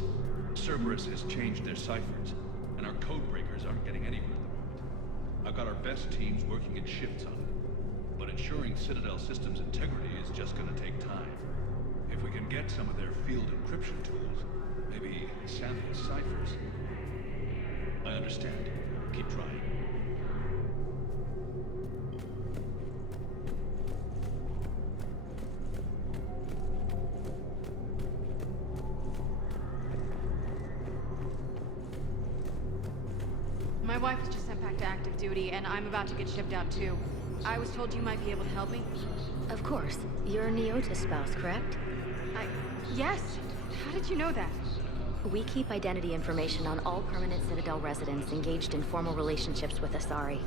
codes. Cerberus has changed their ciphers, and our code breakers aren't getting anywhere at the moment. I've got our best teams working in shifts on it, but ensuring Citadel systems integrity is just gonna take time. If we can get some of their field encryption tools, maybe sample ciphers. I understand. Keep trying. My wife was just sent back to active duty, and I'm about to get shipped out too. I was told you might be able to help me. Of course. You're Neota's spouse, correct? Yes! How did you know that? We keep identity information on all permanent Citadel residents engaged in formal relationships with Asari.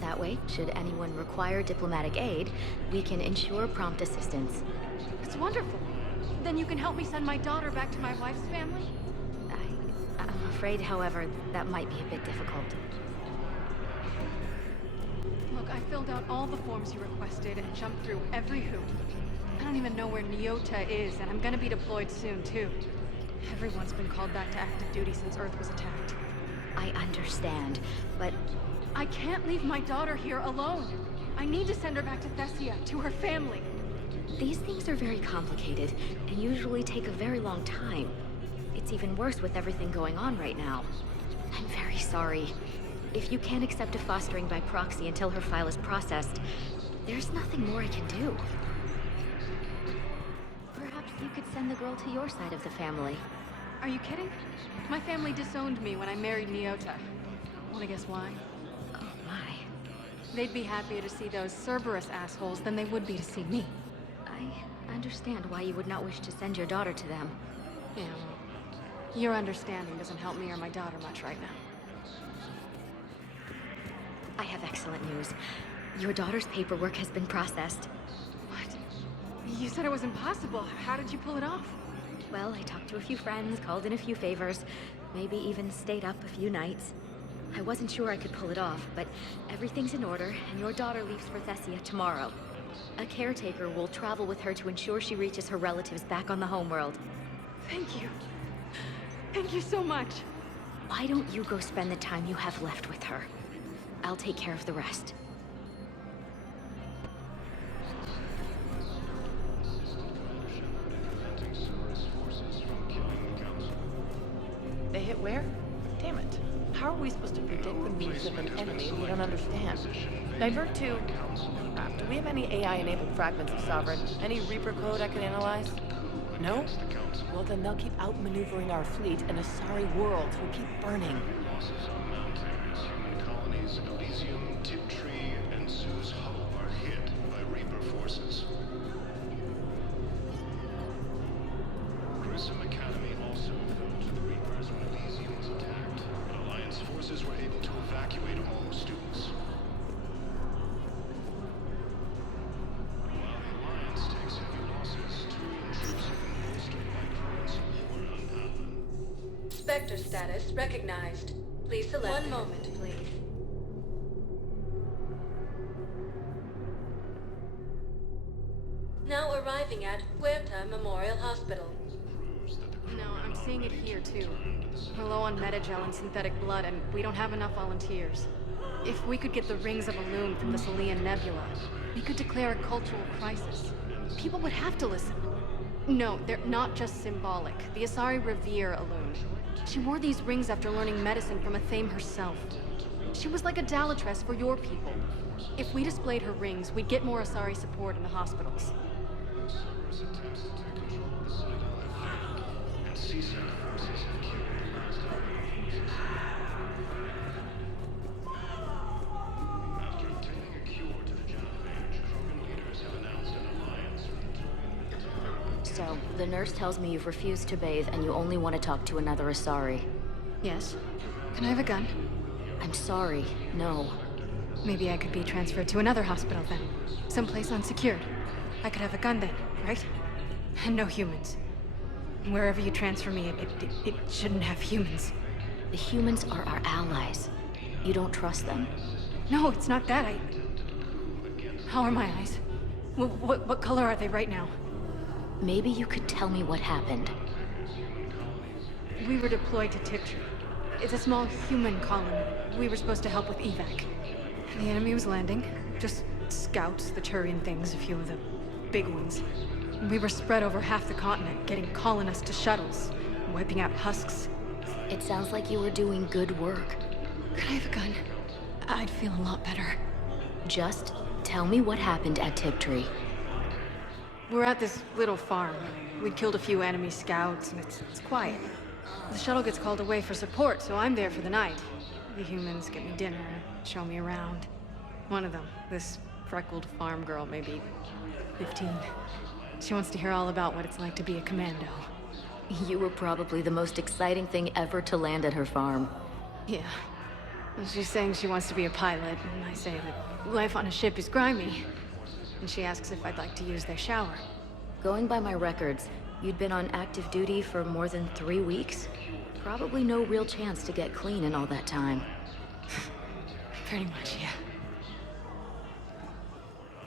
That way, should anyone require diplomatic aid, we can ensure prompt assistance. It's wonderful. Then you can help me send my daughter back to my wife's family? I'm afraid, however, that might be a bit difficult. Look, I filled out all the forms you requested and jumped through every hoop. I don't even know where Neota is, and I'm gonna be deployed soon, too. Everyone's been called back to active duty since Earth was attacked. I understand, but... I can't leave my daughter here alone. I need to send her back to Thessia, to her family. These things are very complicated, and usually take a very long time. It's even worse with everything going on right now. I'm very sorry. If you can't accept a fostering by proxy until her file is processed, there's nothing more I can do. Perhaps you could send the girl to your side of the family. Are you kidding? My family disowned me when I married Neota. Wanna guess why? Oh my. They'd be happier to see those Cerberus assholes than they would be to see me. I understand why you would not wish to send your daughter to them. Yeah, well, your understanding doesn't help me or my daughter much right now. I have excellent news. Your daughter's paperwork has been processed. What? You said it was impossible. How did you pull it off? Well, I talked to a few friends, called in a few favors, maybe even stayed up a few nights. I wasn't sure I could pull it off, but everything's in order, and your daughter leaves for Thessia tomorrow. A caretaker will travel with her to ensure she reaches her relatives back on the homeworld. Thank you. Thank you so much. Why don't you go spend the time you have left with her? I'll take care of the rest. They hit where? Damn it. How are we supposed to predict the moves of an enemy we don't understand? Divert to... Crap, do we have any AI-enabled fragments of Sovereign? Any Reaper code I can analyze? No? Well, then they'll keep outmaneuvering our fleet, and Asari worlds will keep burning. Losses on mount areas. Human colonies, Elysium, Tiptree, and Sue's Hollow are hit by Reaper forces. Grissom Academy also fell to the Reapers when Elysium was attacked, but Alliance forces were able to evacuate all students. While the Alliance takes heavy losses, Turian troops have been bolstered by current support on Alune. Spectre status recognized. Please select. One moment, please. Now arriving at Huerta Memorial Hospital. No, I'm seeing it here too. We're low on metagel and synthetic blood, and we don't have enough volunteers. If we could get the rings of Alune from the Salian Nebula, we could declare a cultural crisis. People would have to listen. No, they're not just symbolic. The Asari revere Alune. She wore these rings after learning medicine from a Thane herself. She was like a Dalatress for your people. If we displayed her rings, we'd get more Asari support in the hospitals. Cerberus attempts to take control of the Citadel have failed, and CSEC forces have killed the last of the forces. After obtaining a cure to the genophage, Krogan leaders have announced an alliance with the Turian. So, the nurse tells me you've refused to bathe and you only want to talk to another Asari. Yes? Can I have a gun? I'm sorry, no. Maybe I could be transferred to another hospital then. Someplace unsecured. I could have a gun then, right? And no humans. Wherever you transfer me, it shouldn't have humans. The humans are our allies. You don't trust them? No, it's not that. How are my eyes? What color are they right now? Maybe you could tell me what happened. We were deployed to Tiptree. It's a small human colony. We were supposed to help with evac. The enemy was landing. Just scouts, the Turian things, a few of the big ones. We were spread over half the continent, getting colonists to shuttles, wiping out husks. It sounds like you were doing good work. Could I have a gun? I'd feel a lot better. Just tell me what happened at Tiptree. We're at this little farm. We'd killed a few enemy scouts, and it's quiet. The shuttle gets called away for support, so I'm there for the night. The humans get me dinner, show me around. One of them, this freckled farm girl, maybe 15. She wants to hear all about what it's like to be a commando. You were probably the most exciting thing ever to land at her farm. Yeah. Well, she's saying she wants to be a pilot, and I say that life on a ship is grimy. And she asks if I'd like to use their shower. Going by my records, you'd been on active duty for more than 3 weeks. Probably no real chance to get clean in all that time. Pretty much, yeah.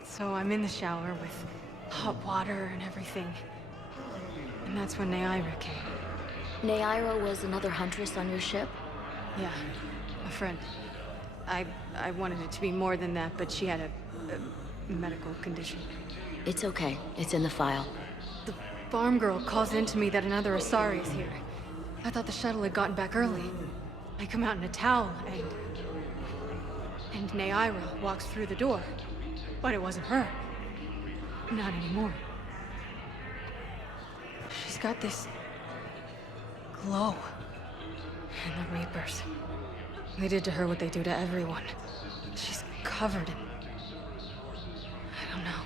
So I'm in the shower with hot water and everything. And that's when Liara came. Liara was another huntress on your ship? Yeah, a friend. I wanted it to be more than that, but she had a medical condition. It's okay. It's in the file. The farm girl calls in to me that another Asari is here. I thought the shuttle had gotten back early. I come out in a towel, and Liara walks through the door. But it wasn't her. Not anymore. She's got this glow. And the Reapers. They did to her what they do to everyone. She's covered in... I don't know.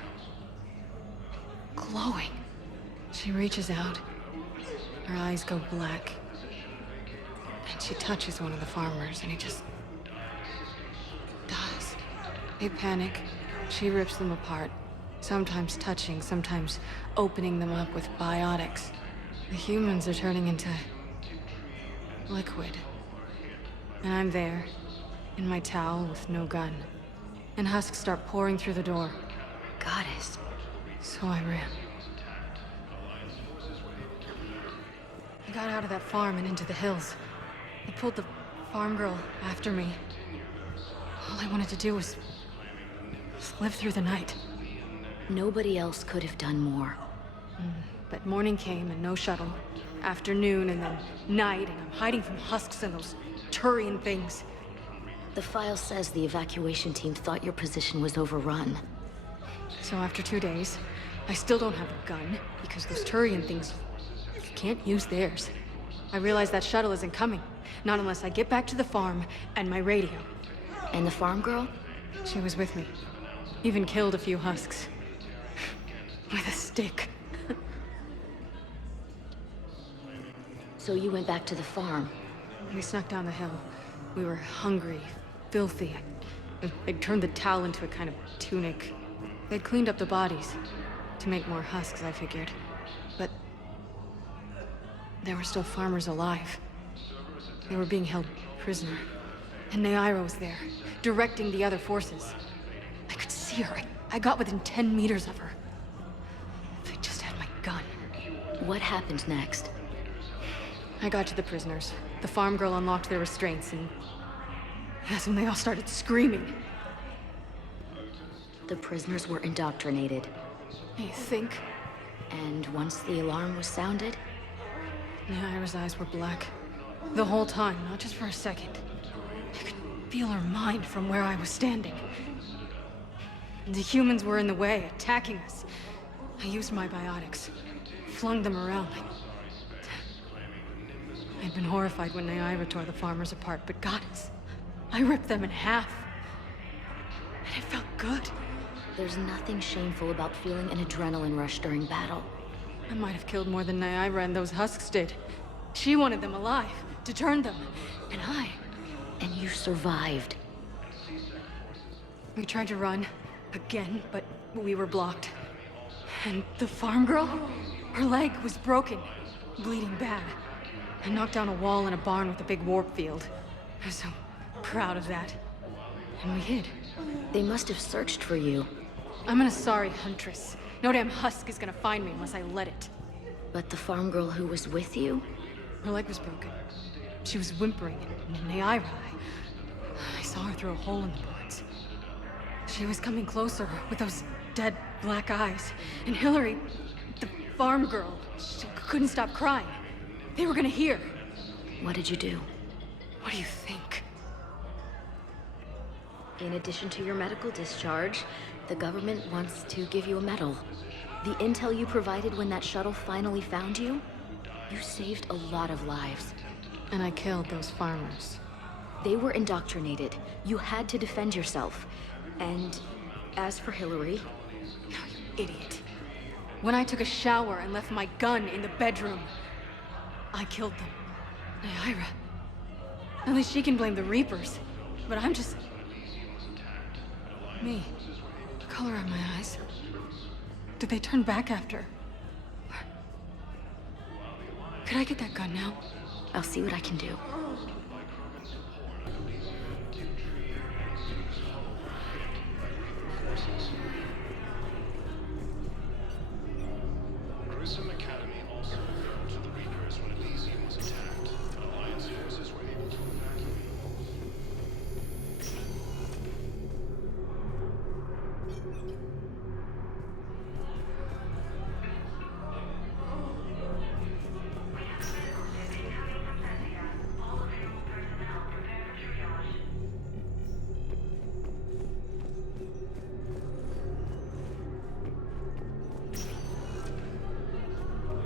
Glowing. She reaches out. Her eyes go black. And she touches one of the farmers, and he just... dies. They panic. She rips them apart. Sometimes touching, sometimes opening them up with biotics. The humans are turning into... liquid. And I'm there, in my towel with no gun. And husks start pouring through the door. Goddess. So I ran. I got out of that farm and into the hills. I pulled the farm girl after me. All I wanted to do was live through the night. Nobody else could have done more. But morning came and no shuttle. Afternoon and then night, and I'm hiding from husks and those Turian things. The file says the evacuation team thought your position was overrun. So after 2 days, I still don't have a gun, because those Turian things, you can't use theirs. I realize that shuttle isn't coming. Not unless I get back to the farm and my radio. And the farm girl? She was with me. Even killed a few husks. With a stick. So you went back to the farm. We snuck down the hill. We were hungry, filthy. They'd turned the towel into a kind of tunic. They'd cleaned up the bodies. To make more husks, I figured. But... there were still farmers alive. They were being held prisoner. And Liara was there, directing the other forces. I could see her. I got within 10 meters of her. If I just had my gun. What happened next? I got to the prisoners. The farm girl unlocked their restraints, and that's when they all started screaming. The prisoners were indoctrinated. You think? And once the alarm was sounded? Liara's eyes were black. The whole time, not just for a second. I could feel her mind from where I was standing. The humans were in the way, attacking us. I used my biotics. Flung them around. I'd been horrified when Liara tore the farmers apart, but goddess, I ripped them in half. And it felt good. There's nothing shameful about feeling an adrenaline rush during battle. I might have killed more than Liara and those husks did. She wanted them alive, to turn them, and I... And you survived. We tried to run, again, but we were blocked. And the farm girl? Her leg was broken, bleeding bad. I knocked down a wall in a barn with a big warp field. I was so proud of that. And we hid. They must have searched for you. I'm an Asari huntress. No damn husk is gonna find me unless I let it. But the farm girl who was with you? Her leg was broken. She was whimpering, and Liara, I saw her through a hole in the boards. She was coming closer with those dead black eyes. And Hillary, the farm girl, she couldn't stop crying. They were gonna hear. What did you do? What do you think? In addition to your medical discharge, the government wants to give you a medal. The intel you provided when that shuttle finally found you, you saved a lot of lives. And I killed those farmers. They were indoctrinated. You had to defend yourself. And as for Hillary... No, you idiot. When I took a shower and left my gun in the bedroom, I killed them. Liara. At least she can blame the Reapers. But I'm just... me. The color of my eyes. Did they turn back after? Could I get that gun now? I'll see what I can do. Grissom Academy also referred to the Reapers when Elysium was attacked. Alliance forces were able to evacuate.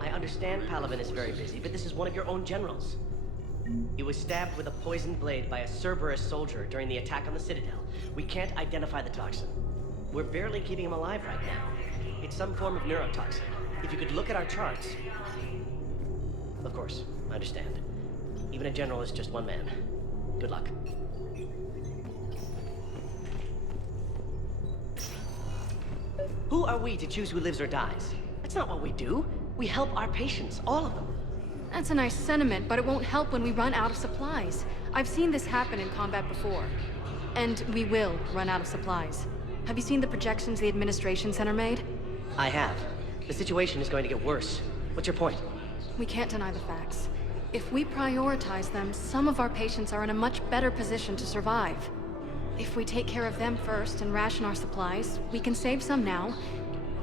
I understand Palaven is very busy, but this is one of your own generals. He was stabbed with a poisoned blade by a Cerberus soldier during the attack on the Citadel. We can't identify the toxin. We're barely keeping him alive right now. It's some form of neurotoxin. If you could look at our charts... Of course, I understand. Even a general is just one man. Good luck. Who are we to choose who lives or dies? That's not what we do. We help our patients, all of them. That's a nice sentiment, but it won't help when we run out of supplies. I've seen this happen in combat before. And we will run out of supplies. Have you seen the projections the Administration Center made? I have. The situation is going to get worse. What's your point? We can't deny the facts. If we prioritize them, some of our patients are in a much better position to survive. If we take care of them first and ration our supplies, we can save some now,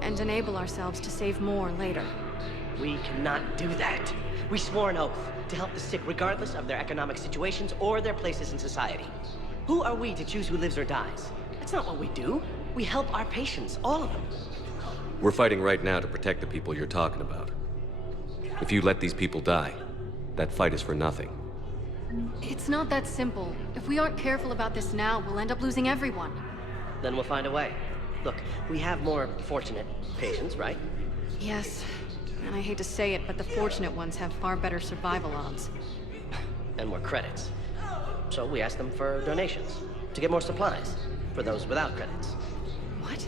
and enable ourselves to save more later. We cannot do that. We swore an oath to help the sick regardless of their economic situations or their places in society. Who are we to choose who lives or dies? That's not what we do. We help our patients, all of them. We're fighting right now to protect the people you're talking about. If you let these people die, that fight is for nothing. It's not that simple. If we aren't careful about this now, we'll end up losing everyone. Then we'll find a way. Look, we have more fortunate patients, right? Yes. And I hate to say it, but the fortunate ones have far better survival odds. And more credits. So we ask them for donations, to get more supplies, for those without credits. What?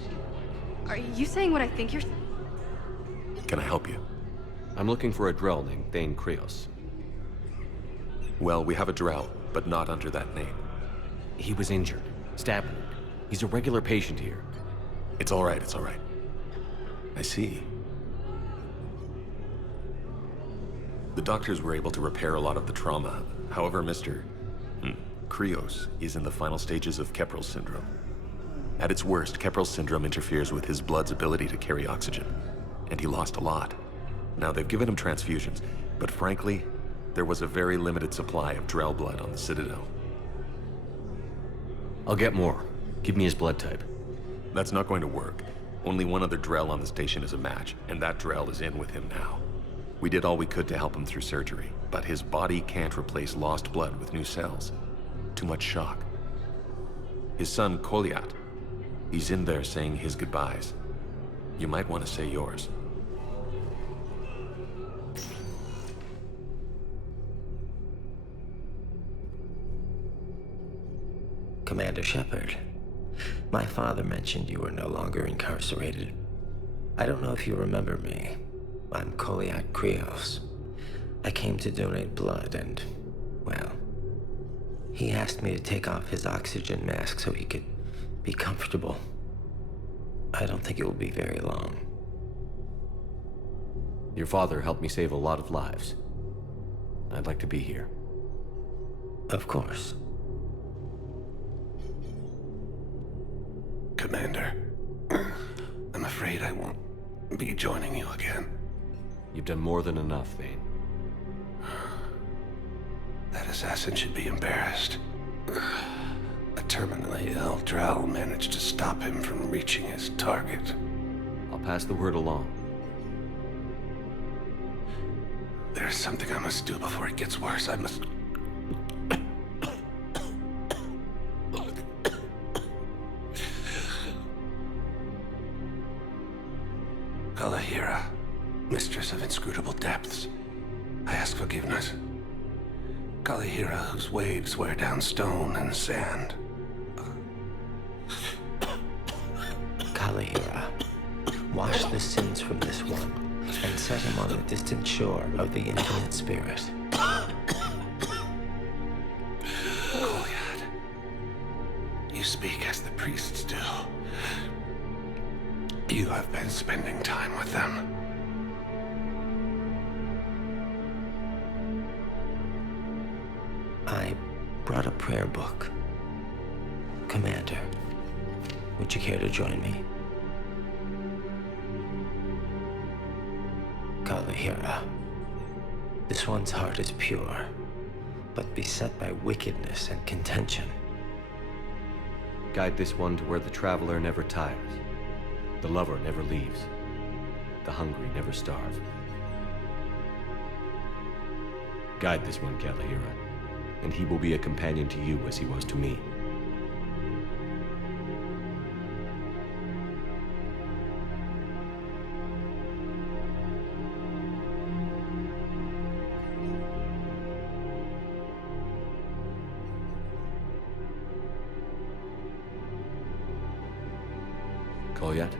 Are you saying what I think you're... Can I help you? I'm looking for a Drell named Thane Krios. Well, we have a Drell, but not under that name. He was injured. Stab wound. He's a regular patient here. It's all right, it's all right. I see. The doctors were able to repair a lot of the trauma. However, Mr. Krios is in the final stages of Keprel's syndrome. At its worst, Keprel's syndrome interferes with his blood's ability to carry oxygen, and he lost a lot. Now, they've given him transfusions, but frankly, there was a very limited supply of Drell blood on the Citadel. I'll get more. Give me his blood type. That's not going to work. Only one other Drell on the station is a match, and that Drell is in with him now. We did all we could to help him through surgery, but his body can't replace lost blood with new cells. Too much shock. His son, Koliat, he's in there saying his goodbyes. You might want to say yours. Commander Shepard, my father mentioned you were no longer incarcerated. I don't know if you remember me. I'm Koliak Krios. I came to donate blood and, well, he asked me to take off his oxygen mask so he could be comfortable. I don't think it will be very long. Your father helped me save a lot of lives. I'd like to be here. Of course. Commander, I'm afraid I won't be joining you again. You've done more than enough, Thane. That assassin should be embarrassed. A terminally ill Drow managed to stop him from reaching his target. I'll pass the word along. There's something I must do before it gets worse. I must... Liara, mistress of inscrutable depths, I ask forgiveness. Liara, whose waves wear down stone and sand. Liara, wash the sins from this one, and set him on the distant shore of the infinite spirit. Goliath, you speak as the priests do. You have been spending time with them. I brought a prayer book. Commander, would you care to join me? Liara, this one's heart is pure, but beset by wickedness and contention. Guide this one to where the traveler never tires. The lover never leaves. The hungry never starve. Guide this one, Liara, and he will be a companion to you as he was to me. Yet?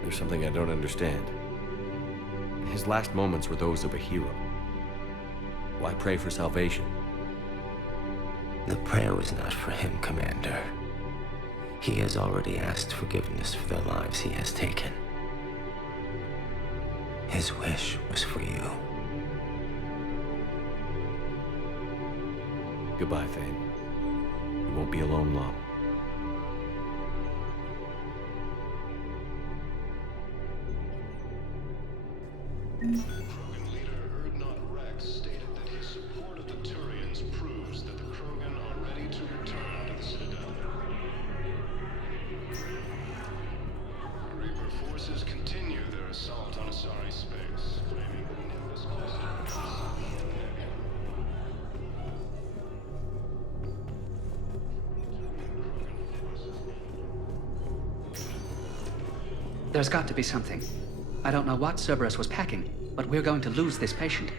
There's something I don't understand. His last moments were those of a hero. Why pray for salvation? The prayer was not for him, Commander. He has already asked forgiveness for the lives he has taken. His wish was for you. Goodbye, Thane. You won't be alone long. Krogan leader Erdnot Rex stated that his support of the Turians proves that the Krogan are ready to return to the Citadel. Reaper forces continue their assault on Asari space, claiming the Nimbus cluster. There's got to be something. I don't know what Cerberus was packing, but we're going to lose this patient.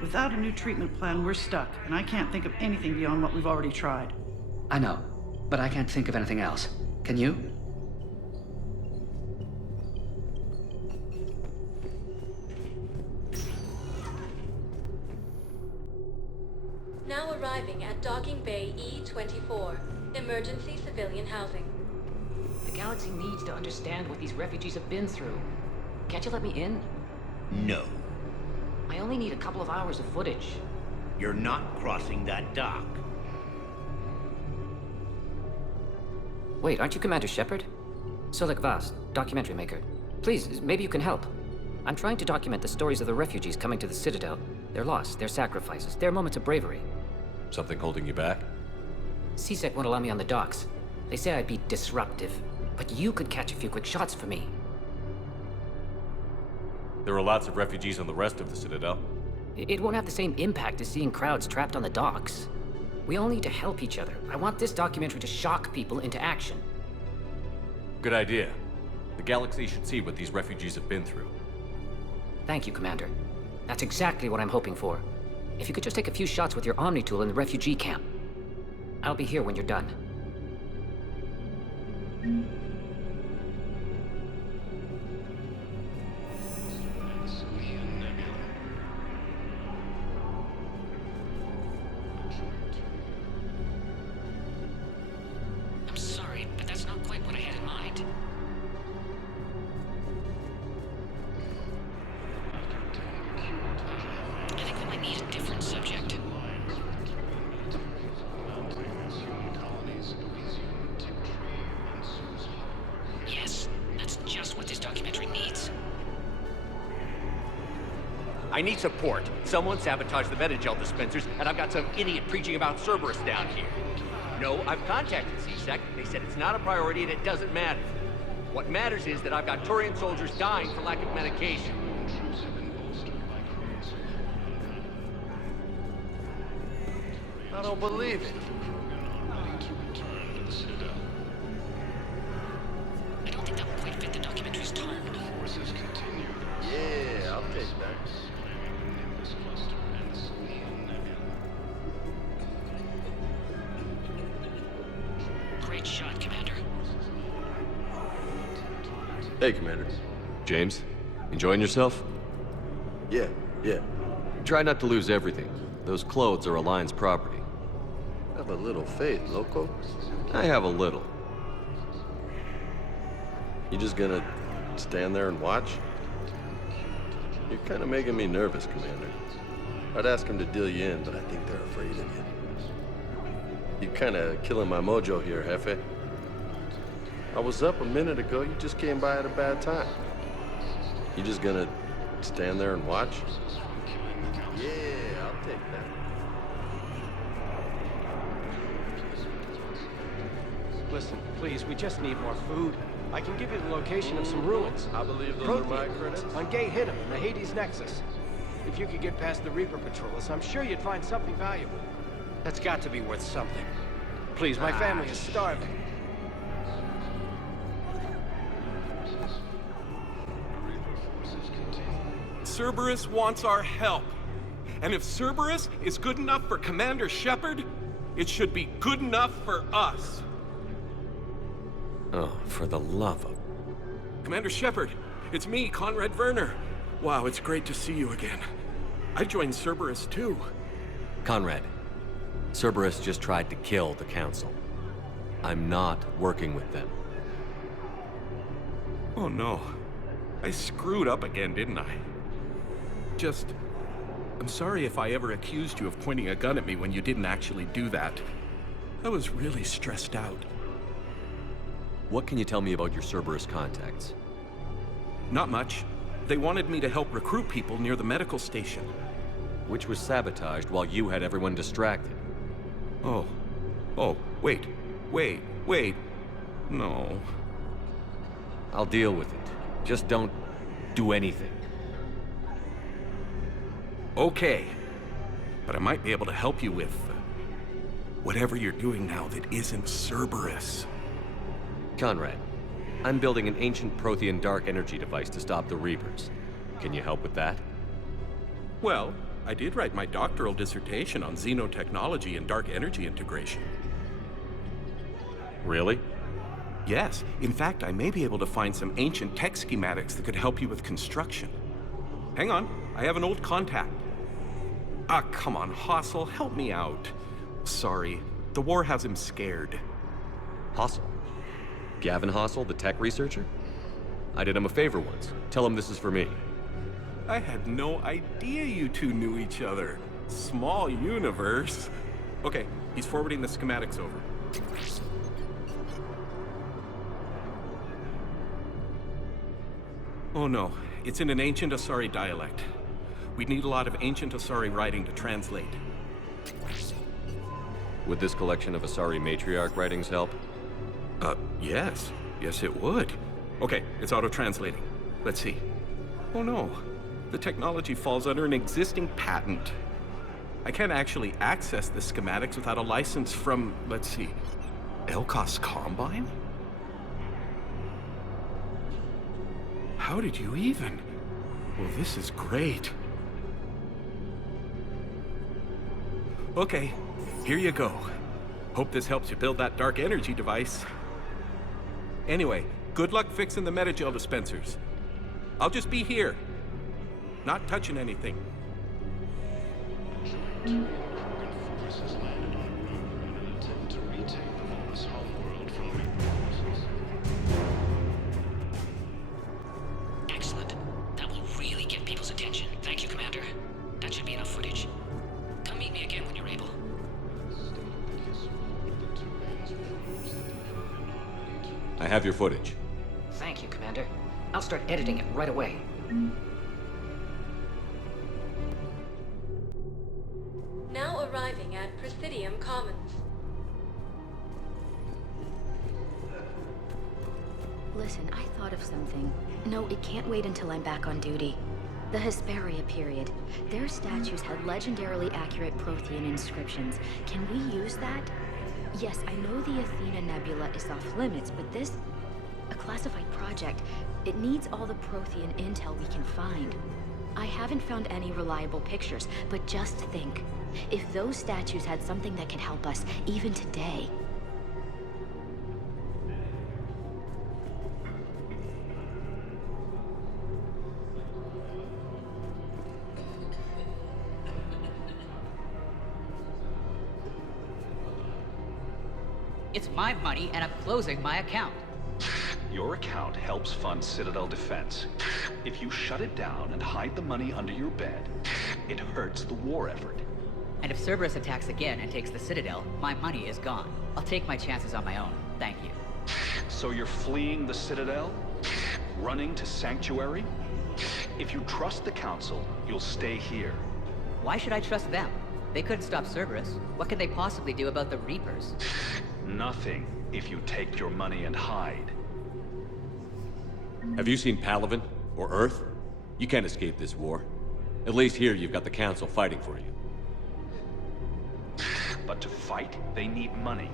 Without a new treatment plan, we're stuck, and I can't think of anything beyond what we've already tried. I know, but I can't think of anything else. Can you? Now arriving at Docking Bay E-24, emergency civilian housing. The galaxy needs to understand what these refugees have been through. Can't you let me in? No. I only need a couple of hours of footage. You're not crossing that dock. Wait, aren't you Commander Shepard? Solek Vast, documentary maker. Please, maybe you can help. I'm trying to document the stories of the refugees coming to the Citadel. Their loss, their sacrifices, their moments of bravery. Something holding you back? CSEC won't allow me on the docks. They say I'd be disruptive. But you could catch a few quick shots for me. There are lots of refugees on the rest of the Citadel. It won't have the same impact as seeing crowds trapped on the docks. We all need to help each other. I want this documentary to shock people into action. Good idea. The galaxy should see what these refugees have been through. Thank you, Commander. That's exactly what I'm hoping for. If you could just take a few shots with your Omni tool in the refugee camp. I'll be here when you're done. After obtaining a cure to the this documentary needs. I need support. Someone sabotaged the Metagel dispensers, and I've got some idiot preaching about Cerberus down here. No, I've contacted CSEC. They said it's not a priority and it doesn't matter. What matters is that I've got Turian soldiers dying for lack of medication. I don't believe it. I don't think that will quite fit the documentary's tone. Yeah, I'll take that. Great shot, Commander. Hey, Commander. James, enjoying yourself? Yeah. Try not to lose everything. Those clothes are Alliance property. Have a little faith, loco. I have a little. You just gonna stand there and watch? You're kind of making me nervous, Commander. I'd ask them to deal you in, but I think they're afraid of you. You're kind of killing my mojo here, Jefe. I was up a minute ago. You just came by at a bad time. You just gonna stand there and watch? Yeah, I'll take that. Listen, please, we just need more food. I can give you the location of some ruins. I believe those Prothean are my ruins credits. on Gay Hittim in the Hades Nexus. If you could get past the Reaper patrols, I'm sure you'd find something valuable. That's got to be worth something. Please, my family is starving. Cerberus wants our help. And if Cerberus is good enough for Commander Shepard, it should be good enough for us. Oh, for the love of... Commander Shepard, it's me, Conrad Werner. Wow, it's great to see you again. I joined Cerberus too. Conrad, Cerberus just tried to kill the Council. I'm not working with them. Oh no. I screwed up again, didn't I? I'm sorry if I ever accused you of pointing a gun at me when you didn't actually do that. I was really stressed out. What can you tell me about your Cerberus contacts? Not much. They wanted me to help recruit people near the medical station. Which was sabotaged while you had everyone distracted. Oh, wait. No. I'll deal with it. Just don't do anything. Okay. But I might be able to help you with whatever you're doing now that isn't Cerberus. Conrad, I'm building an ancient Prothean dark energy device to stop the Reapers. Can you help with that? Well, I did write my doctoral dissertation on xenotechnology and dark energy integration. Really? Yes. In fact, I may be able to find some ancient tech schematics that could help you with construction. Hang on, I have an old contact. Ah, come on, Fossil, help me out. Sorry, the war has him scared. Fossil? Gavin Fossil, the tech researcher? I did him a favor once. Tell him this is for me. I had no idea you two knew each other. Small universe. Okay, he's forwarding the schematics over. Oh no, it's in an ancient Asari dialect. We'd need a lot of ancient Asari writing to translate. Would this collection of Asari matriarch writings help? Yes. Yes, it would. Okay, it's auto-translating. Let's see. Oh no, the technology falls under an existing patent. I can't actually access the schematics without a license from, let's see, Elkos Combine? How did you even? Well, this is great. Okay, here you go. Hope this helps you build that dark energy device. Anyway, good luck fixing the Metagel dispensers. I'll just be here. Not touching anything. Forces landed on Rome in an attempt to retake the Volus homeworld from Reaper forces. Excellent. That will really get people's attention. Thank you, Commander. That should be enough footage. Come meet me again when you're able. I have your footage. Thank you, Commander. I'll start editing it right away. Now arriving at Prothean Commons. Listen, I thought of something. No, it can't wait until I'm back on duty. The Hesperia period. Their statues had legendarily accurate Prothean inscriptions. Can we use that? Yes, I know the Athena Nebula is off limits, but this... a classified project. It needs all the Prothean intel we can find. I haven't found any reliable pictures, but just think. If those statues had something that can help us, even today... It's my money, and I'm closing my account. Your account helps fund Citadel defense. If you shut it down and hide the money under your bed, it hurts the war effort. And if Cerberus attacks again and takes the Citadel, my money is gone. I'll take my chances on my own. Thank you. So you're fleeing the Citadel? Running to Sanctuary? If you trust the Council, you'll stay here. Why should I trust them? They couldn't stop Cerberus. What could they possibly do about the Reapers? Nothing, if you take your money and hide. Have you seen Palaven? Or Earth? You can't escape this war. At least here you've got the Council fighting for you. But to fight, they need money.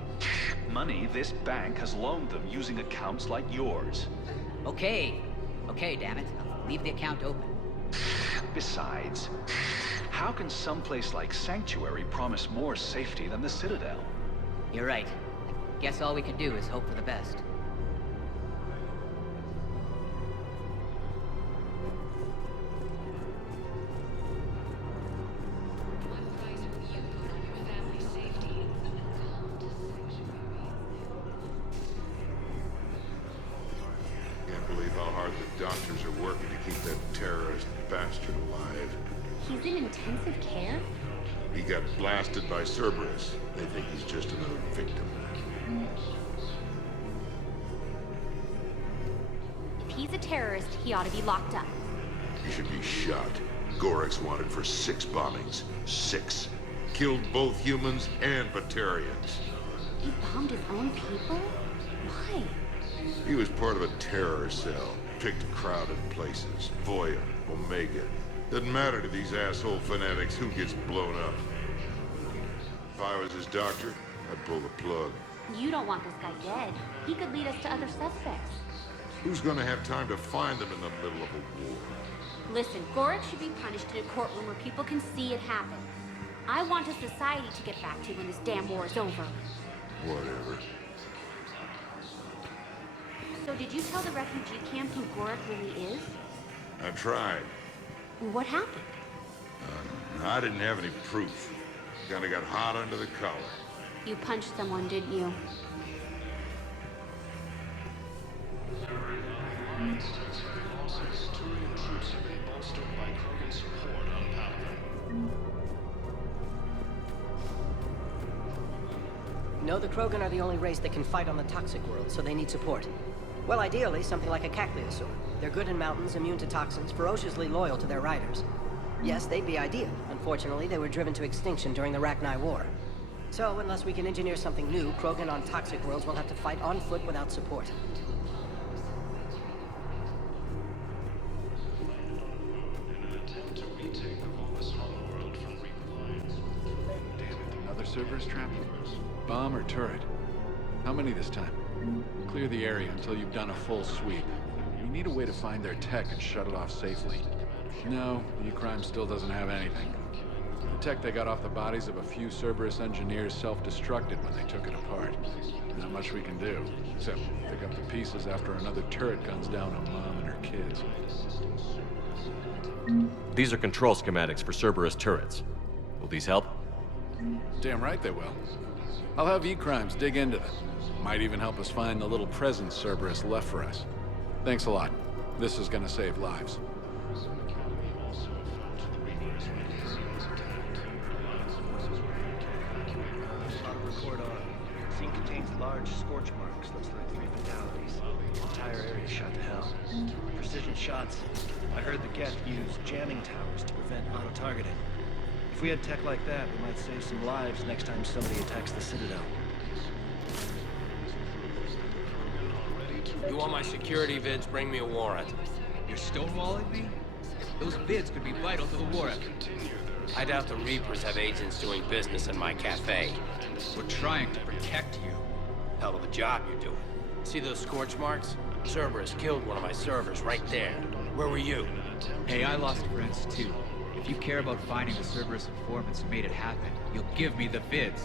Money this bank has loaned them using accounts like yours. Okay, damn it. I'll leave the account open. Besides, how can someplace like Sanctuary promise more safety than the Citadel? You're right. Guess all we can do is hope for the best. Can't believe how hard the doctors are working to keep that terrorist bastard alive. He's in intensive care? He got blasted by Cerberus. They think he's just another victim. If he's a terrorist, he ought to be locked up. He should be shot. Gorex wanted for 6 bombings. 6. Killed both humans and Batarians. He bombed his own people? Why? He was part of a terror cell. Picked crowded places. Voya, Omega. Doesn't matter to these asshole fanatics who gets blown up. If I was his doctor, I'd pull the plug. You don't want this guy dead. He could lead us to other suspects. Who's gonna have time to find them in the middle of a war? Listen, Gorex should be punished in a courtroom where people can see it happen. I want a society to get back to when this damn war is over. Whatever. So did you tell the refugee camp who Gorex really is? I tried. What happened? I didn't have any proof. Kinda got hot under the collar. You punched someone, didn't you? Turian troops have been bolstered by Krogan support on Paragon. No, the Krogan are the only race that can fight on the toxic world, so they need support. Well, ideally, something like a Kakliosaur. They're good in mountains, immune to toxins, ferociously loyal to their riders. Yes, they'd be ideal. Unfortunately, they were driven to extinction during the Rachni War. So, unless we can engineer something new, Krogan on toxic worlds will have to fight on foot without support. In an attempt to retake the Volus Hollow world from Reaper. Damn it, another Cerberus trap? Bomb or turret? How many this time? Clear the area until you've done a full sweep. We need a way to find their tech and shut it off safely. No, E-Crime still doesn't have anything. The tech they got off the bodies of a few Cerberus engineers self-destructed when they took it apart. Not much we can do, except pick up the pieces after another turret guns down on Mom and her kids. These are control schematics for Cerberus turrets. Will these help? Damn right they will. I'll have E-Crimes dig into them. Might even help us find the little presents Cerberus left for us. Thanks a lot. This is gonna save lives. Report on. Scene contains large scorch marks. Looks like 3 fatalities. The entire area shot to hell. taking shots. I heard the Geth use jamming towers to prevent auto-targeting. If we had tech like that, we might save some lives next time somebody attacks the Citadel. You want my security vids, bring me a warrant. You're stonewalling me? Those vids could be vital to the war effort. I doubt the Reapers have agents doing business in my cafe. We're trying to protect you. Hell of a job you're doing. See those scorch marks? Cerberus killed one of my servers right there. Where were you? Hey, I lost friends too. If you care about finding the Cerberus informants who made it happen, you'll give me the vids.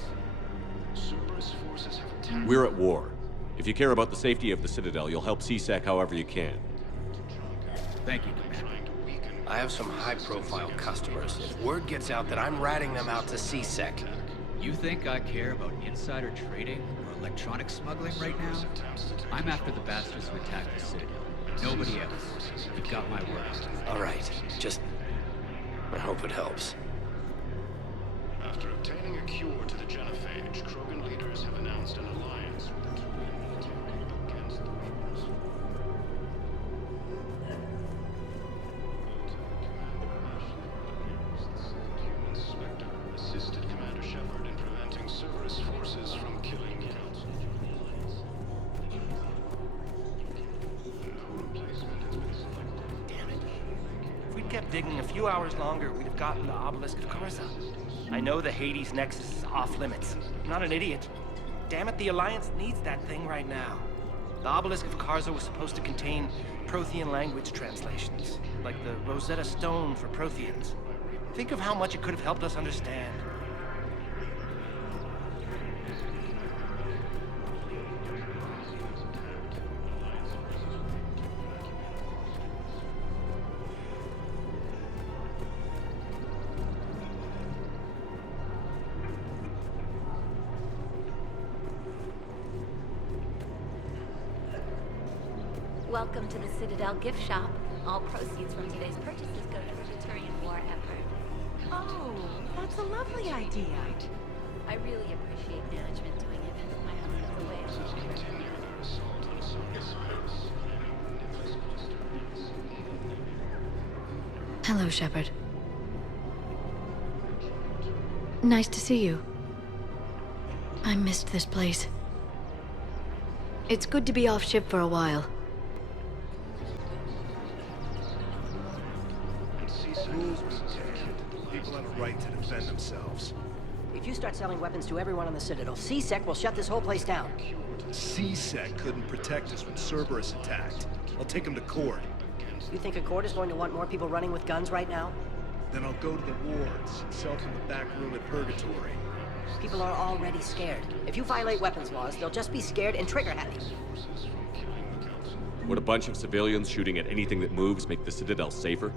We're at war. If you care about the safety of the Citadel, you'll help CSEC however you can. Thank you, Commander. I have some high-profile customers. If word gets out that I'm ratting them out to CSEC. You think I care about insider trading or electronic smuggling right now? I'm after the bastards who attacked the Citadel. Nobody else. You got my word. All right. Just... I hope it helps. After obtaining a cure to the genophage, Krogan leaders have announced an alliance with the Turian military against the Reapers. Inspector assisted Commander Shepard in preventing Cerberus forces from killing Council. No replacement has been selected. Damn it. If we'd kept digging a few hours longer, we'd have gotten the Obelisk of Karza. I know the Hades Nexus is off limits. I'm not an idiot. Damn it, the Alliance needs that thing right now. The Obelisk of Karza was supposed to contain Prothean language translations, like the Rosetta Stone for Protheans. Think of how much it could have helped us understand. Welcome to the Citadel gift shop. All proceeds from today's purchases go to the Turian war effort. Oh, that's a lovely idea. I really appreciate management doing it. My husband's away on the Continue their assault on Cerberus base. Hello, Shepard. Nice to see you. I missed this place. It's good to be off ship for a while. Rules be damned. People have a right to defend themselves. If you start selling weapons to everyone on the Citadel, CSEC will shut this whole place down. CSEC couldn't protect us when Cerberus attacked. I'll take him to court. You think a court is going to want more people running with guns right now? Then I'll go to the wards and sell from the back room at Purgatory. People are already scared. If you violate weapons laws, they'll just be scared and trigger happy. Would a bunch of civilians shooting at anything that moves make the Citadel safer?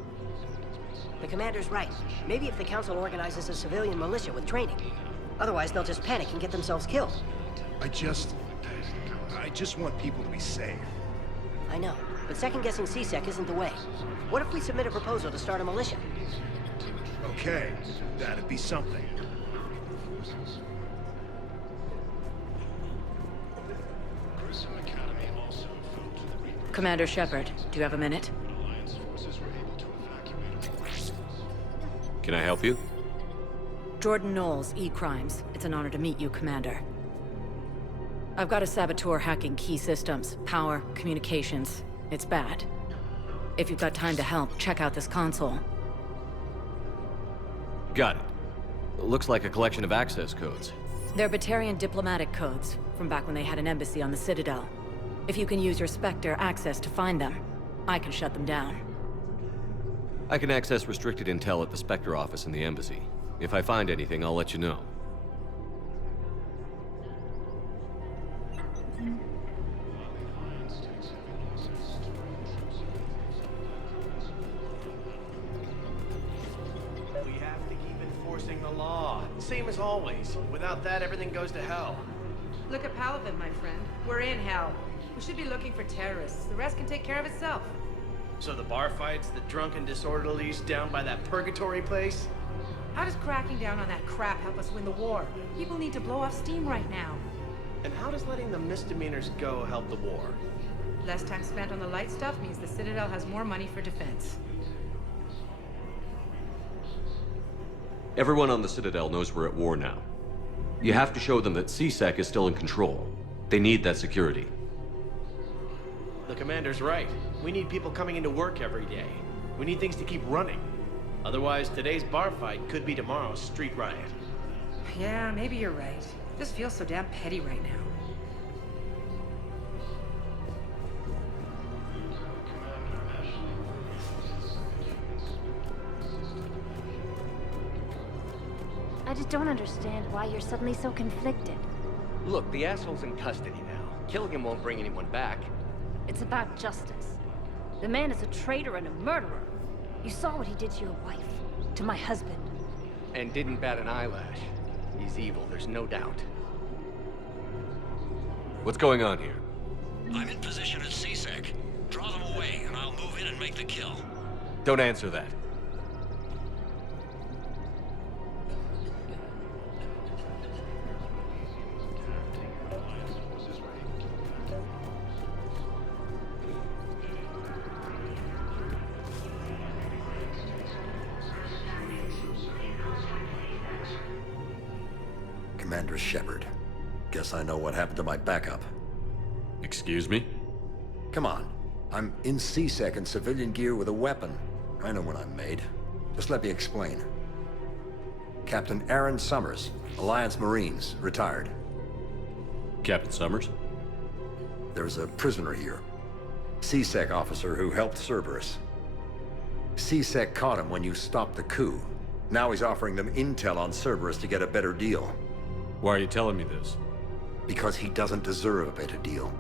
The commander's right. Maybe if the Council organizes a civilian militia with training. Otherwise, they'll just panic and get themselves killed. I just want people to be safe. I know, but second-guessing CSEC isn't the way. What if we submit a proposal to start a militia? Okay, that'd be something. Commander Shepard, do you have a minute? Can I help you? Jordan Knowles, E-Crimes. It's an honor to meet you, Commander. I've got a saboteur hacking key systems, power, communications. It's bad. If you've got time to help, check out this console. Got it. Looks like a collection of access codes. They're Batarian diplomatic codes, from back when they had an embassy on the Citadel. If you can use your Spectre access to find them, I can shut them down. I can access restricted intel at the Spectre office in the embassy. If I find anything, I'll let you know. We have to keep enforcing the law. Same as always. Without that, everything goes to hell. Look at Paladin, my friend. We're in hell. We should be looking for terrorists. The rest can take care of itself. So the bar fights, the drunken disorderlies down by that purgatory place? How does cracking down on that crap help us win the war? People need to blow off steam right now. And how does letting the misdemeanors go help the war? Less time spent on the light stuff means the Citadel has more money for defense. Everyone on the Citadel knows we're at war now. You have to show them that CSEC is still in control. They need that security. The commander's right. We need people coming into work every day. We need things to keep running. Otherwise, today's bar fight could be tomorrow's street riot. Yeah, maybe you're right. This feels so damn petty right now. I just don't understand why you're suddenly so conflicted. Look, the asshole's in custody now. Killing him won't bring anyone back. It's about justice. The man is a traitor and a murderer. You saw what he did to your wife, to my husband. And didn't bat an eyelash. He's evil, there's no doubt. What's going on here? I'm in position at CSEC. Draw them away, and I'll move in and make the kill. Don't answer that. Commander Shepard. Guess I know what happened to my backup. Excuse me? Come on. I'm in CSEC in civilian gear with a weapon. I know what I'm made. Just let me explain. Captain Aaron Summers, Alliance Marines, retired. Captain Summers? There's a prisoner here. CSEC officer who helped Cerberus. CSEC caught him when you stopped the coup. Now he's offering them intel on Cerberus to get a better deal. Why are you telling me this? Because he doesn't deserve a better deal.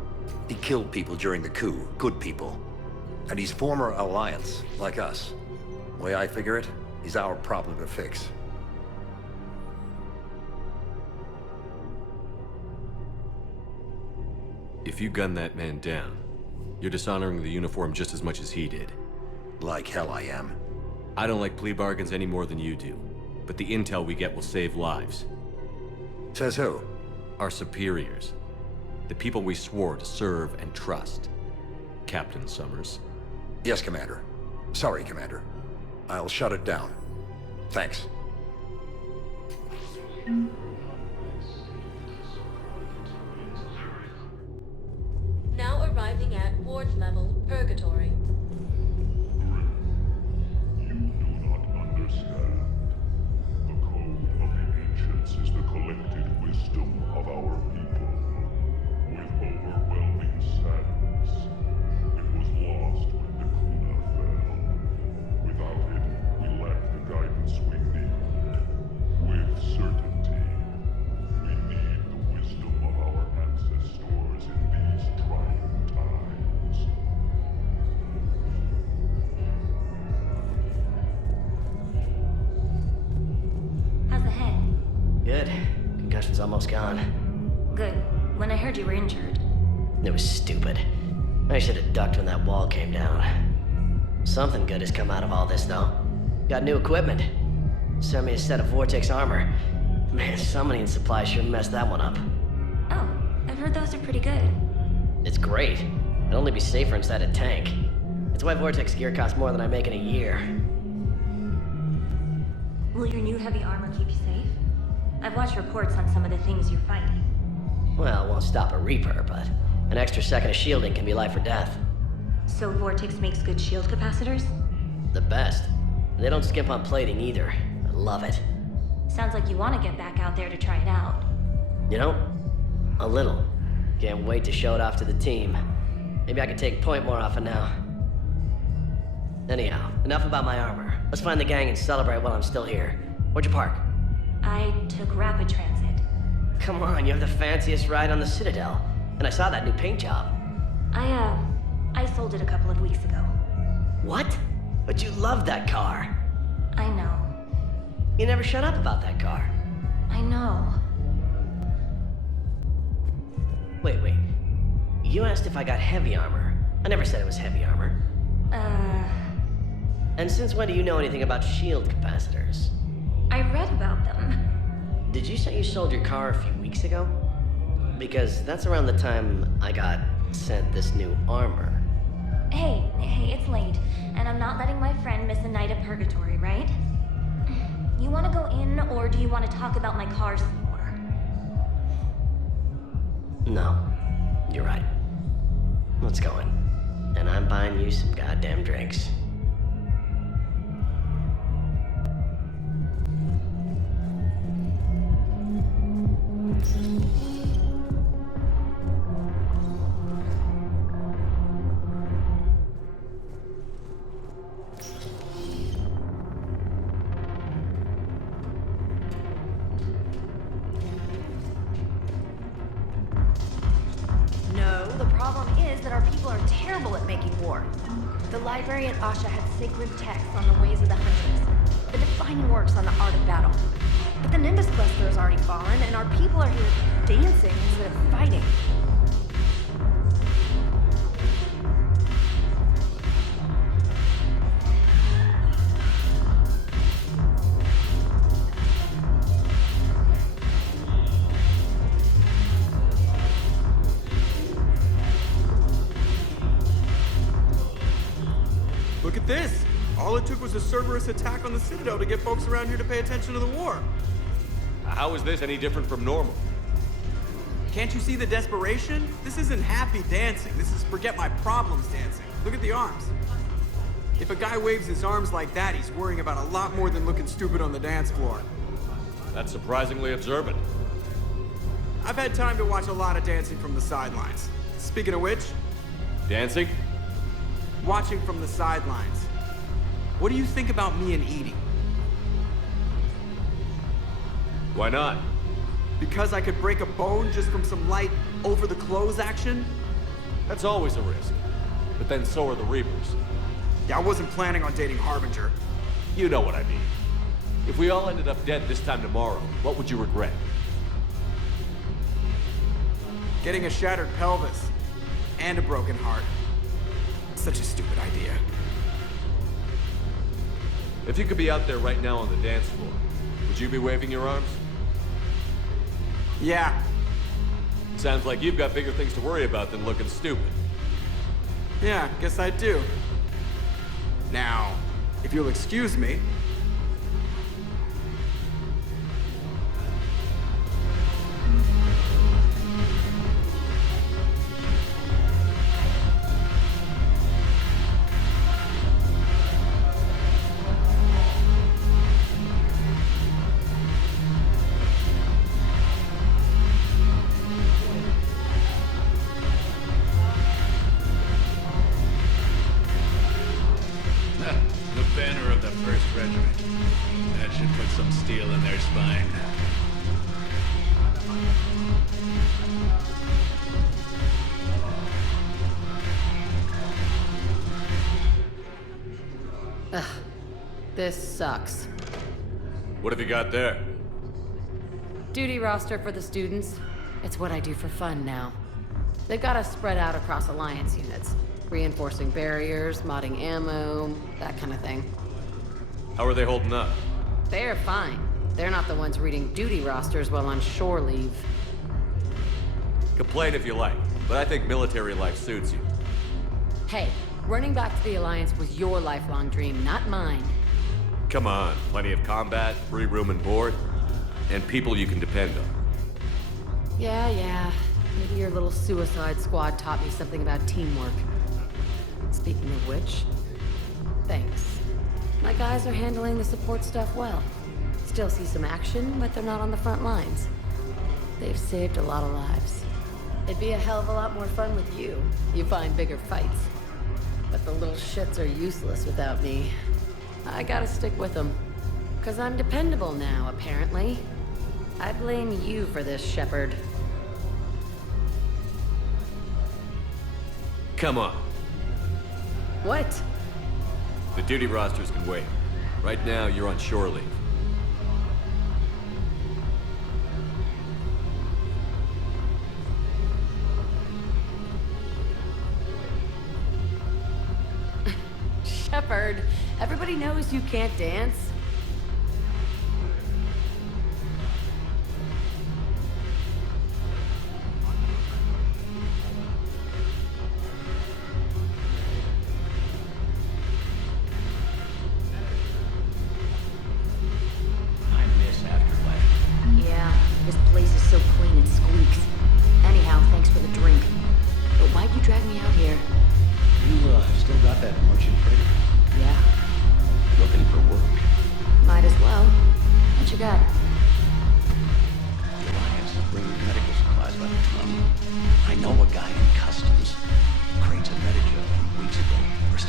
He killed people during the coup, good people. And he's former Alliance, like us. The way I figure it, he's our problem to fix. If you gun that man down, you're dishonoring the uniform just as much as he did. Like hell I am. I don't like plea bargains any more than you do, but the intel we get will save lives. Says who? Our superiors. The people we swore to serve and trust. Captain Summers. Yes, Commander. Sorry, Commander. I'll shut it down. Thanks. Now arriving at ward level purgatory. You do not understand. The code of the ancients is the collected wisdom of our people. With overwhelming sadness, it was lost when the Kuna fell. Without it, we lack the guidance we need. With certainty, we need the wisdom of our ancestors in these trying times. How's the head? Good. Concussion's almost gone. Good. When I heard you were injured. It was stupid. I should have ducked when that wall came down. Something good has come out of all this, though. Got new equipment. Sent me a set of Vortex armor. Man, summoning supply sure messed that one up. Oh, I've heard those are pretty good. It's great. It'd only be safer inside a tank. It's why Vortex gear costs more than I make in a year. Will your new heavy armor keep you safe? I've watched reports on some of the things you're fighting. Well, it won't stop a Reaper, but an extra second of shielding can be life or death. So Vortex makes good shield capacitors? The best. They don't skimp on plating either. I love it. Sounds like you want to get back out there to try it out. You know, a little. Can't wait to show it off to the team. Maybe I can take point more often now. Anyhow, enough about my armor. Let's find the gang and celebrate while I'm still here. Where'd you park? I took rapid transit. Come on, you have the fanciest ride on the Citadel. And I saw that new paint job. I sold it a couple of weeks ago. What? But you loved that car. I know. You never shut up about that car. I know. Wait. You asked if I got heavy armor. I never said it was heavy armor. And since when do you know anything about shield capacitors? I read about them. Did you say you sold your car a few weeks ago? Because that's around the time I got sent this new armor. Hey, it's late, and I'm not letting my friend miss a night of purgatory, right? You want to go in, or do you want to talk about my car some more? No, you're right. Let's go in. And I'm buying you some goddamn drinks. No, the problem is that our people are terrible at making war. The library at Asha had sacred texts on the ways of the Huntress, the defining works on the art of battle. But the Nimbus Cluster has already fallen, and our people are here dancing instead of fighting. Look at this! All it took was a Cerberus attack on the Citadel to get folks around here to pay attention to the war. How is this any different from normal? Can't you see the desperation? This isn't happy dancing. This is forget my problems dancing. Look at the arms. If a guy waves his arms like that, he's worrying about a lot more than looking stupid on the dance floor. That's surprisingly observant. I've had time to watch a lot of dancing from the sidelines. Speaking of which... Dancing? Watching from the sidelines. What do you think about me and eating? Why not? Because I could break a bone just from some light over-the-clothes action? That's always a risk. But then so are the Reapers. Yeah, I wasn't planning on dating Harbinger. You know what I mean. If we all ended up dead this time tomorrow, what would you regret? Getting a shattered pelvis. And a broken heart. Such a stupid idea. If you could be out there right now on the dance floor, would you be waving your arms? Yeah. Sounds like you've got bigger things to worry about than looking stupid. Yeah, guess I do. Now, if you'll excuse me... The banner of the 1st Regiment. That should put some steel in their spine. Ugh. This sucks. What have you got there? Duty roster for the students. It's what I do for fun now. They've got us spread out across Alliance units. Reinforcing barriers, modding ammo, that kind of thing. How are they holding up? They're fine. They're not the ones reading duty rosters while on shore leave. Complain if you like, but I think military life suits you. Hey, running back to the Alliance was your lifelong dream, not mine. Come on, plenty of combat, free room and board, and people you can depend on. Yeah. Maybe your little suicide squad taught me something about teamwork. Speaking of which, thanks. My guys are handling the support stuff well. Still see some action, but they're not on the front lines. They've saved a lot of lives. It'd be a hell of a lot more fun with you. You find bigger fights. But the little shits are useless without me. I gotta stick with them. 'Cause I'm dependable now, apparently. I blame you for this, Shepard. Come on. What? The duty rosters can wait. Right now, you're on shore leave. Shepard, everybody knows you can't dance.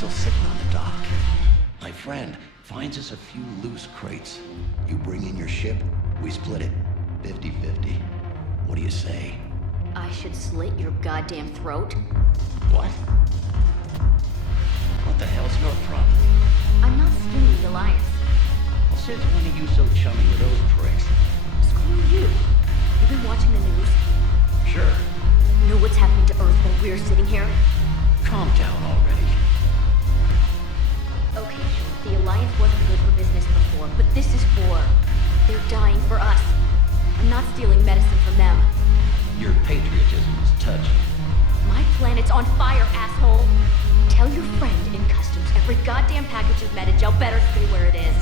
still sitting on the dock. My friend finds us a few loose crates. You bring in your ship, we split it. 50-50. What do you say? I should slit your goddamn throat? What? What the hell's your problem? I'm not skinny the Alliance. Well, since when are you so chummy with those pricks? Screw you. You've been watching the news? Sure. Know what's happening to Earth while we're sitting here? Calm down already. Okay, sure. The Alliance wasn't good for business before, but this is war. They're dying for us. I'm not stealing medicine from them. Your patriotism is touching. My planet's on fire, asshole! Tell your friend in customs every goddamn package of Metagel better stay where it is.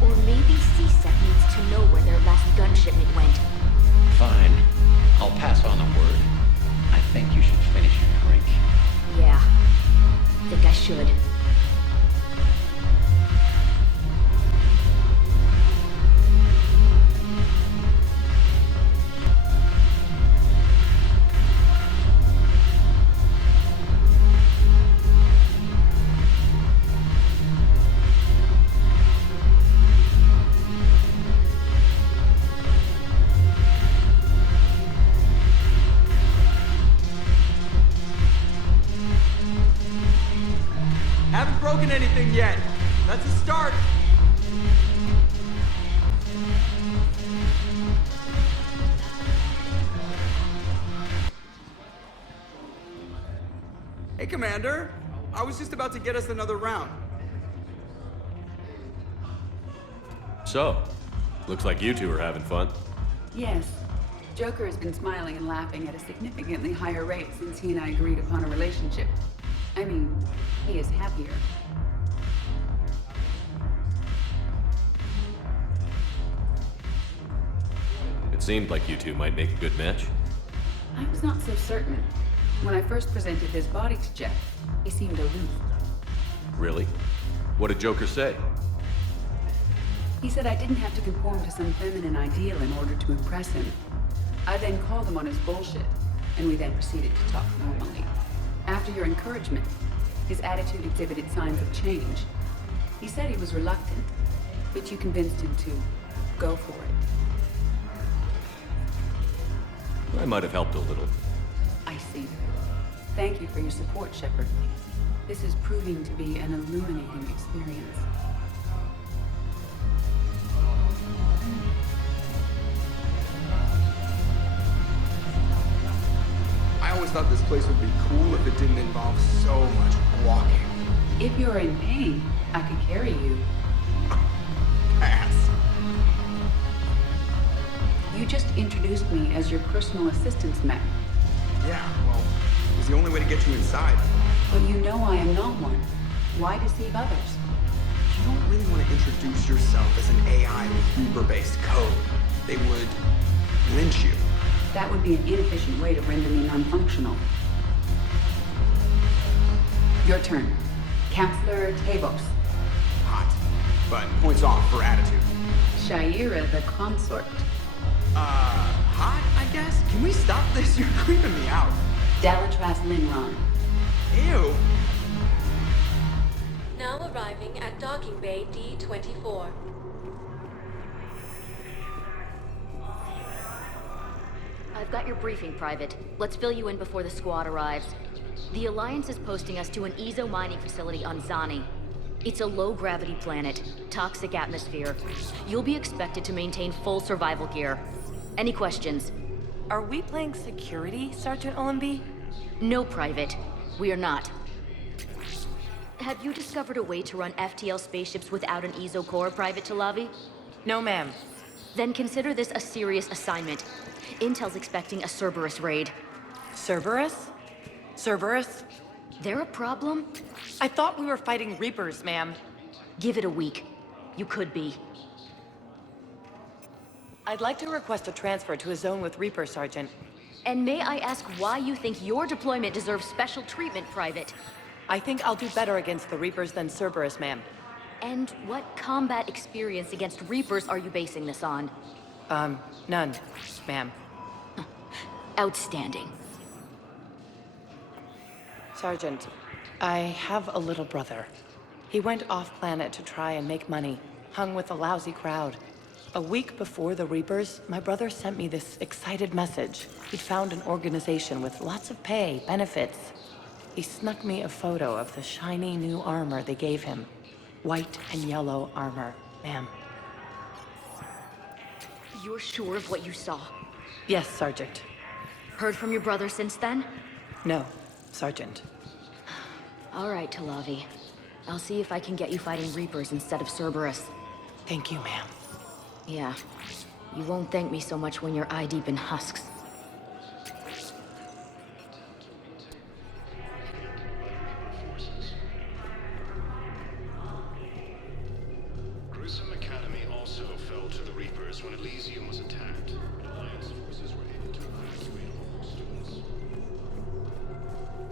Or maybe CSEC needs to know where their last gun shipment went. Fine. I'll pass on the word. I think you should finish your drink. Yeah. Think I should. Haven't broken anything yet. That's a start. Hey, Commander. I was just about to get us another round. So, looks like you two are having fun. Yes. Joker has been smiling and laughing at a significantly higher rate since he and I agreed upon a relationship. I mean, he is happier. It seemed like you two might make a good match. I was not so certain. When I first presented his body to Jeff, he seemed aloof. Really? What did Joker say? He said I didn't have to conform to some feminine ideal in order to impress him. I then called him on his bullshit, and we then proceeded to talk normally. After your encouragement, his attitude exhibited signs of change. He said he was reluctant, but you convinced him to go for it. I might have helped a little. I see. Thank you for your support, Shepard. This is proving to be an illuminating experience. I always thought this place would be cool if it didn't involve so much walking. If you're in pain, I could carry you. Pass. You just introduced me as your personal assistance mech. Yeah, well, it was the only way to get you inside. But you know I am not one. Why deceive others? You don't really want to introduce yourself as an AI with Reaper-based code. They would lynch you. That would be an inefficient way to render me non-functional. Your turn. Counselor Tavos. Hot. But points off for attitude. Shaira the consort. Hot, I guess? Can we stop this? You're creeping me out. Dalatras Linron. Ew. Now arriving at docking bay D-24. I've got your briefing, Private. Let's fill you in before the squad arrives. The Alliance is posting us to an Ezo mining facility on Zani. It's a low-gravity planet, toxic atmosphere. You'll be expected to maintain full survival gear. Any questions? Are we playing security, Sergeant Olenby? No, Private. We are not. Have you discovered a way to run FTL spaceships without an Ezo core, Private Talavi? No, ma'am. Then consider this a serious assignment. Intel's expecting a Cerberus raid. Cerberus? Cerberus? They're a problem? I thought we were fighting Reapers, ma'am. Give it a week. You could be. I'd like to request a transfer to a zone with Reaper, Sergeant. And may I ask why you think your deployment deserves special treatment, Private? I think I'll do better against the Reapers than Cerberus, ma'am. And what combat experience against Reapers are you basing this on? None, ma'am. Outstanding. Sergeant, I have a little brother. He went off-planet to try and make money, hung with a lousy crowd. A week before the Reapers, my brother sent me this excited message. He'd found an organization with lots of pay, benefits. He snuck me a photo of the shiny new armor they gave him. White and yellow armor, ma'am. You're sure of what you saw? Yes, Sergeant. Heard from your brother since then? No, Sergeant. All right, Talavi. I'll see if I can get you fighting Reapers instead of Cerberus. Thank you, ma'am. Yeah. You won't thank me so much when you're eye-deep in husks. Grissom Academy also fell to the Reapers when Elysium was attacked. Alliance forces were able to evacuate all students.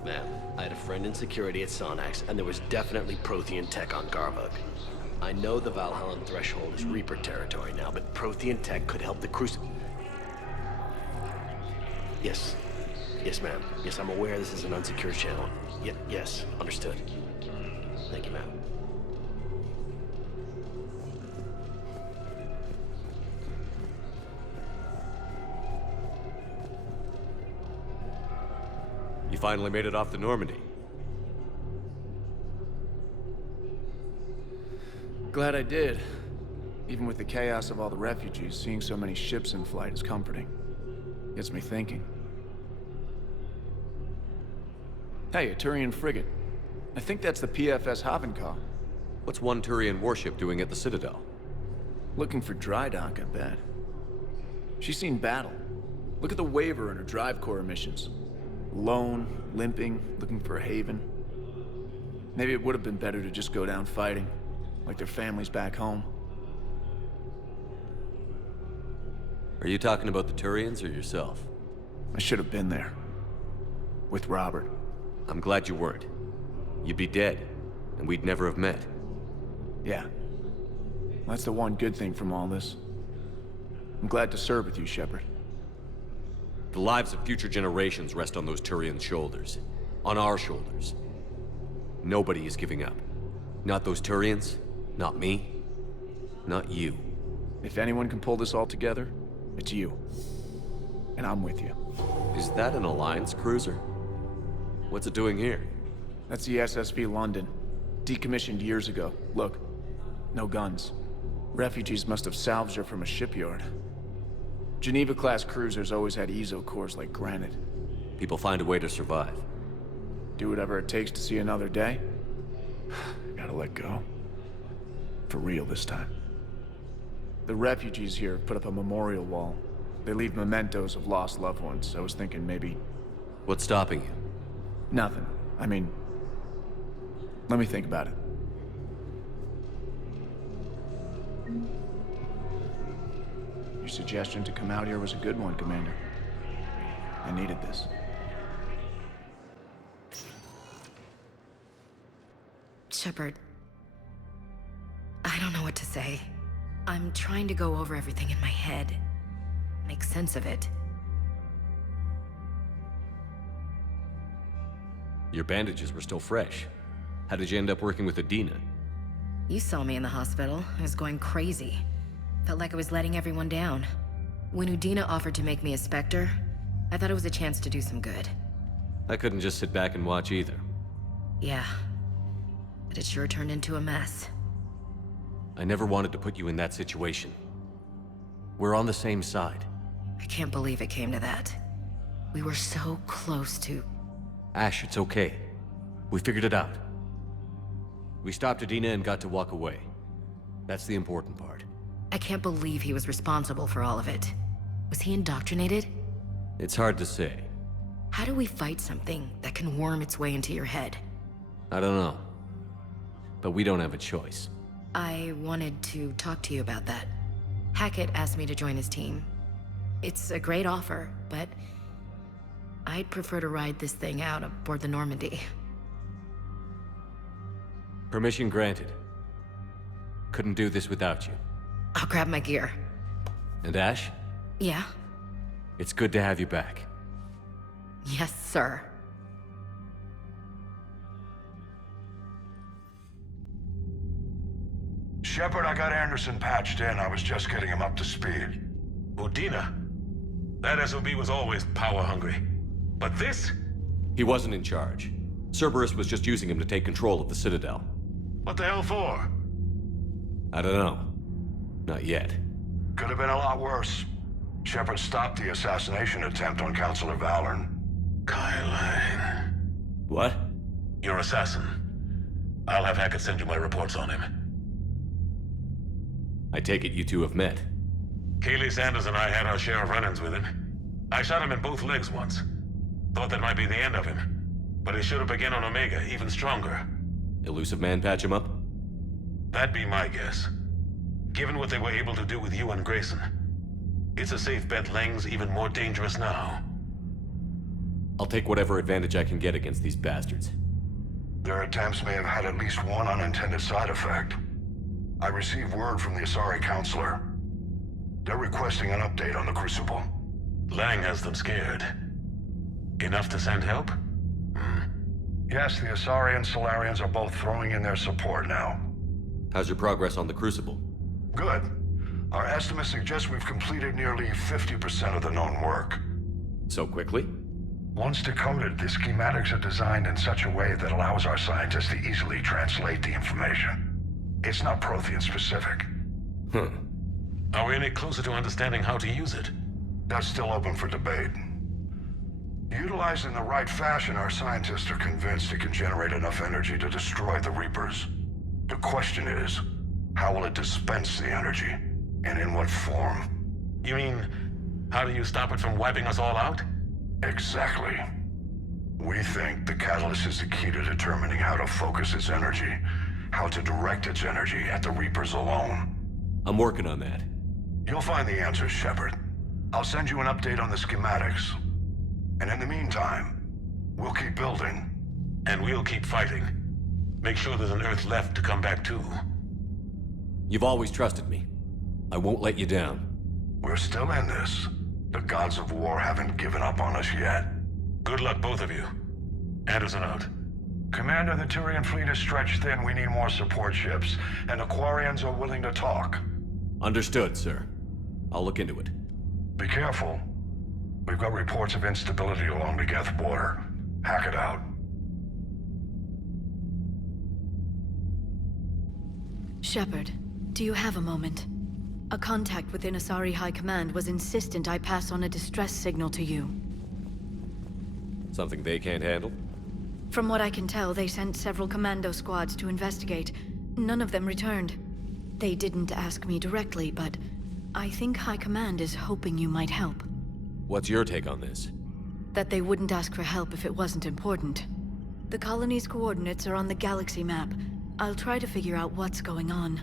Ma'am, I had a friend in security at Sonax, and there was definitely Prothean tech on Garvug. I know the Valhallan threshold is Reaper territory now, but Prothean tech could help the Yes. Yes, ma'am. Yes, I'm aware this is an unsecured channel. Yes, understood. Thank you, ma'am. You finally made it off the Normandy. Glad I did. Even with the chaos of all the refugees, seeing so many ships in flight is comforting. Gets me thinking. Hey, a Turian frigate. I think that's the PFS Havenkaw. What's one Turian warship doing at the Citadel? Looking for dry dock, I bet. She's seen battle. Look at the waiver in her drive core missions. Alone, limping, looking for a haven. Maybe it would have been better to just go down fighting, like their families back home. Are you talking about the Turians or yourself? I should have been there. With Robert. I'm glad you weren't. You'd be dead, and we'd never have met. Yeah. That's the one good thing from all this. I'm glad to serve with you, Shepard. The lives of future generations rest on those Turians' shoulders. On our shoulders. Nobody is giving up. Not those Turians, not me, not you. If anyone can pull this all together, it's you. And I'm with you. Is that an Alliance cruiser? What's it doing here? That's the SSV London. Decommissioned years ago. Look, no guns. Refugees must have salvaged her from a shipyard. Geneva-class cruisers always had ezo cores like granite. People find a way to survive. Do whatever it takes to see another day. Gotta let go. For real this time. The refugees here put up a memorial wall. They leave mementos of lost loved ones. I was thinking maybe... What's stopping you? Nothing. I mean... Let me think about it. Your suggestion to come out here was a good one, Commander. I needed this. Shepard, I don't know what to say. I'm trying to go over everything in my head. Make sense of it. Your bandages were still fresh. How did you end up working with Adina? You saw me in the hospital. I was going crazy. Felt like I was letting everyone down. When Udina offered to make me a Spectre, I thought it was a chance to do some good. I couldn't just sit back and watch either. Yeah. But it sure turned into a mess. I never wanted to put you in that situation. We're on the same side. I can't believe it came to that. We were so close to... Ash, it's okay. We figured it out. We stopped Adina and got to walk away. That's the important part. I can't believe he was responsible for all of it. Was he indoctrinated? It's hard to say. How do we fight something that can worm its way into your head? I don't know. But we don't have a choice. I wanted to talk to you about that. Hackett asked me to join his team. It's a great offer, but I'd prefer to ride this thing out aboard the Normandy. Permission granted. Couldn't do this without you. I'll grab my gear. And Ash? Yeah? It's good to have you back. Yes, sir. Shepard, I got Anderson patched in. I was just getting him up to speed. Udina? That SOB was always power-hungry. But this? He wasn't in charge. Cerberus was just using him to take control of the Citadel. What the hell for? I don't know. Not yet. Could have been a lot worse. Shepard stopped the assassination attempt on Counselor Valorn. Kyle. What? Your assassin. I'll have Hackett send you my reports on him. I take it you two have met. Kaylee Sanders and I had our share of run-ins with him. I shot him in both legs once. Thought that might be the end of him. But he should have begun on Omega, even stronger. Elusive Man patch him up? That'd be my guess. Given what they were able to do with you and Grayson, it's a safe bet Lang's even more dangerous now. I'll take whatever advantage I can get against these bastards. Their attempts may have had at least one unintended side effect. I received word from the Asari Counselor. They're requesting an update on the Crucible. Lang has them scared. Enough to send help? Yes, the Asari and Salarians are both throwing in their support now. How's your progress on the Crucible? Good. Our estimates suggest we've completed nearly 50% of the known work. So quickly? Once decoded, the schematics are designed in such a way that allows our scientists to easily translate the information. It's not Prothean specific. Are we any closer to understanding how to use it? That's still open for debate. Utilized in the right fashion, our scientists are convinced it can generate enough energy to destroy the Reapers. The question is, how will it dispense the energy? And in what form? You mean, how do you stop it from wiping us all out? Exactly. We think the catalyst is the key to determining how to focus its energy, how to direct its energy at the Reapers alone. I'm working on that. You'll find the answers, Shepard. I'll send you an update on the schematics. And in the meantime, we'll keep building. And we'll keep fighting. Make sure there's an Earth left to come back to. You've always trusted me. I won't let you down. We're still in this. The gods of war haven't given up on us yet. Good luck, both of you. Anderson out. Commander, the Turian fleet is stretched thin. We need more support ships. And the Quarians are willing to talk. Understood, sir. I'll look into it. Be careful. We've got reports of instability along the Geth border. Hack it out. Shepard, do you have a moment? A contact within Asari High Command was insistent I pass on a distress signal to you. Something they can't handle? From what I can tell, they sent several commando squads to investigate. None of them returned. They didn't ask me directly, but I think High Command is hoping you might help. What's your take on this? That they wouldn't ask for help if it wasn't important. The colony's coordinates are on the galaxy map. I'll try to figure out what's going on.